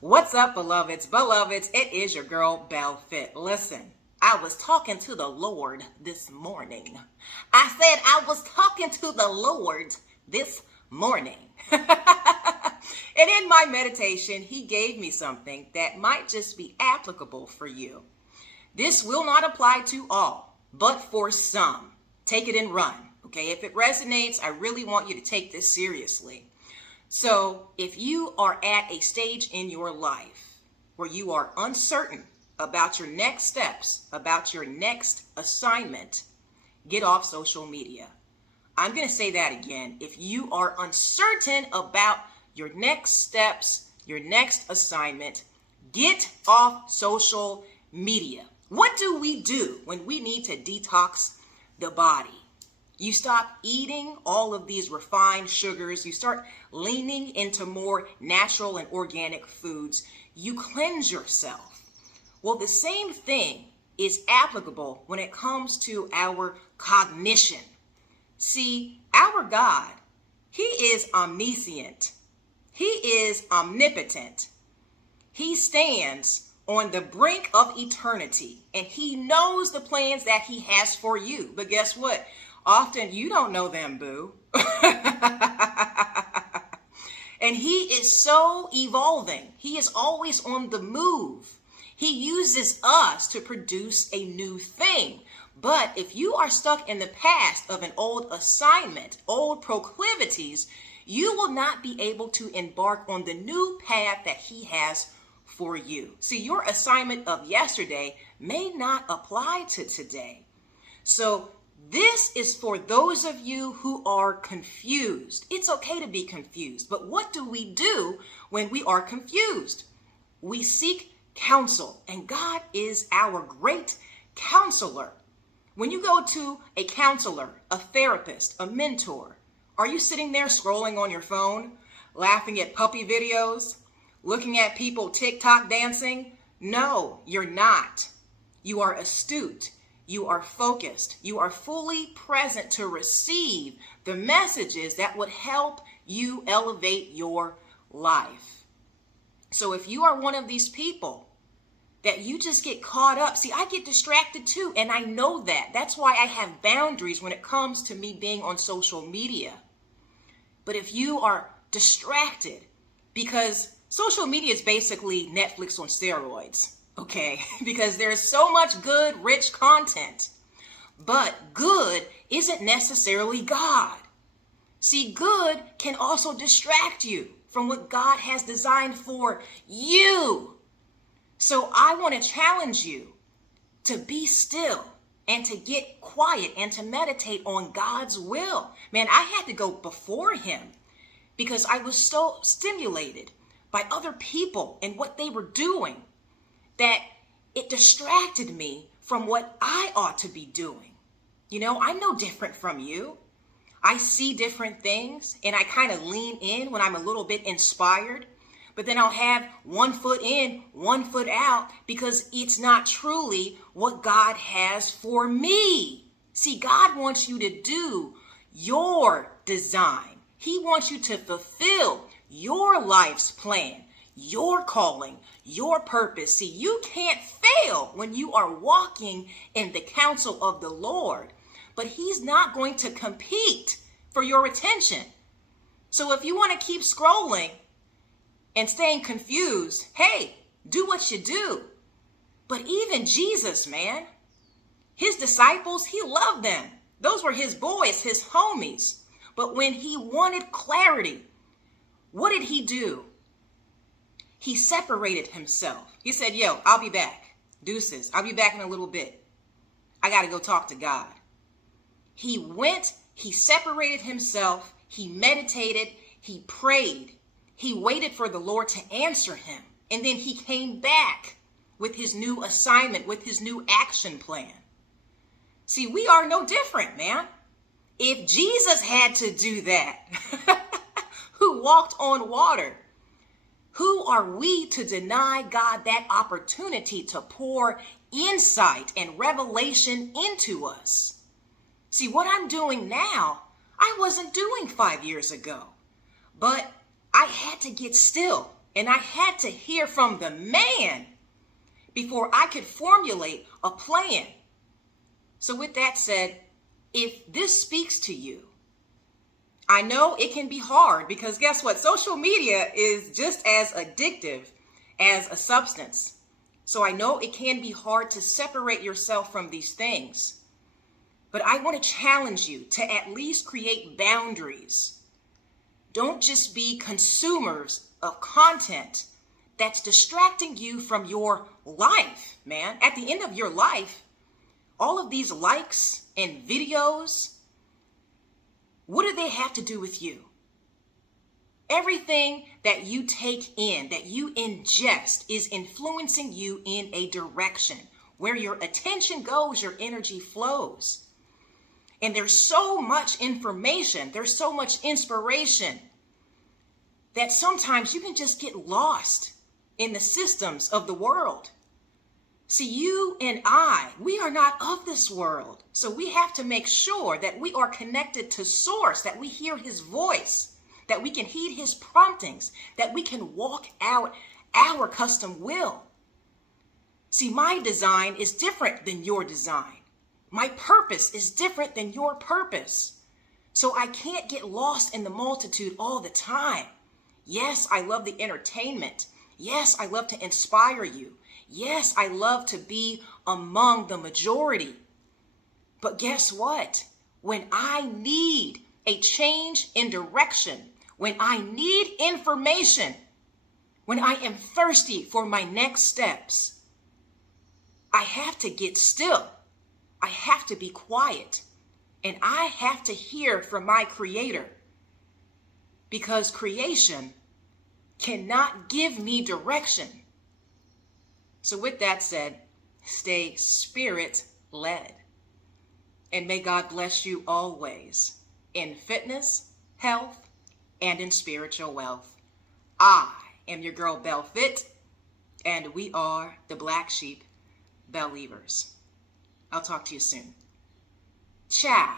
What's up, beloveds? Beloveds, it is your girl, Belle Fit. Listen, I was talking to the Lord this morning. I said I was talking to the Lord this morning. And in my meditation, he gave me something that might just be applicable for you. This will not apply to all, but for some. Take it and run. Okay, if it resonates, I really want you to take this seriously. So if you are at a stage in your life where you are uncertain about your next steps, about your next assignment, get off social media. I'm going to say that again. If you are uncertain about your next steps, your next assignment, get off social media. What do we do when we need to detox the body? You stop eating all of these refined sugars. You start leaning into more natural and organic foods. You cleanse yourself. Well, the same thing is applicable when it comes to our cognition. See, our God, he is omniscient. He is omnipotent. He stands on the brink of eternity, and he knows the plans that he has for you. But guess what? Often you don't know them, boo. And he is so evolving. He is always on the move. He uses us to produce a new thing. But if you are stuck in the past of an old assignment, old proclivities, you will not be able to embark on the new path that he has for you. See, your assignment of yesterday may not apply to today. So this is for those of you who are confused. It's okay to be confused, but what do we do when we are confused? We seek counsel, and God is our great counselor. When you go to a counselor, a therapist, a mentor, are you sitting there scrolling on your phone, laughing at puppy videos, looking at people TikTok dancing? No, you're not. You are astute. You are focused. You are fully present to receive the messages that would help you elevate your life. So if you are one of these people that you just get caught up, see, I get distracted too, and I know that. That's why I have boundaries when it comes to me being on social media. But if you are distracted, because social media is basically Netflix on steroids. Okay, because there's so much good, rich content, but good isn't necessarily God. See, good can also distract you from what God has designed for you. So I want to challenge you to be still and to get quiet and to meditate on God's will. Man, I had to go before him because I was so stimulated by other people and what they were doing that it distracted me from what I ought to be doing. You know, I'm no different from you. I see different things and I kind of lean in when I'm a little bit inspired, but then I'll have one foot in, one foot out because it's not truly what God has for me. See, God wants you to do your design. He wants you to fulfill your life's plan, your calling, your purpose. See, you can't fail when you are walking in the counsel of the Lord, but he's not going to compete for your attention. So if you want to keep scrolling and staying confused, hey, do what you do. But even Jesus, man, his disciples, he loved them. Those were his boys, his homies. But when he wanted clarity, what did he do? He separated himself. He said, yo, I'll be back. Deuces. I'll be back in a little bit. I got to go talk to God. He went, he separated himself. He meditated. He prayed. He waited for the Lord to answer him. And then he came back with his new assignment, with his new action plan. See, we are no different, man. If Jesus had to do that, who walked on water, who are we to deny God that opportunity to pour insight and revelation into us? See, what I'm doing now, I wasn't doing 5 years ago, but I had to get still And I had to hear from the man before I could formulate a plan. So with that said, if this speaks to you, I know it can be hard because guess what? Social media is just as addictive as a substance. So I know it can be hard to separate yourself from these things. But I want to challenge you to at least create boundaries. Don't just be consumers of content that's distracting you from your life, man. At the end of your life, all of these likes and videos, what do they have to do with you? Everything that you take in, that you ingest, is influencing you in a direction. Where your attention goes, your energy flows. And there's so much information, there's so much inspiration that sometimes you can just get lost in the systems of the world. See, you and I, we are not of this world. So we have to make sure that we are connected to Source, that we hear his voice, that we can heed his promptings, that we can walk out our custom will. See, my design is different than your design. My purpose is different than your purpose. So I can't get lost in the multitude all the time. Yes, I love the entertainment. Yes, I love to inspire you. Yes, I love to be among the majority. But guess what? When I need a change in direction, when I need information, when I am thirsty for my next steps, I have to get still. I have to be quiet. And I have to hear from my Creator. Because creation cannot give me direction. So with that said, stay spirit-led. And may God bless you always in fitness, health, and in spiritual wealth. I am your girl, Belle Fit, and we are the Black Sheep Believers. I'll talk to you soon. Ciao.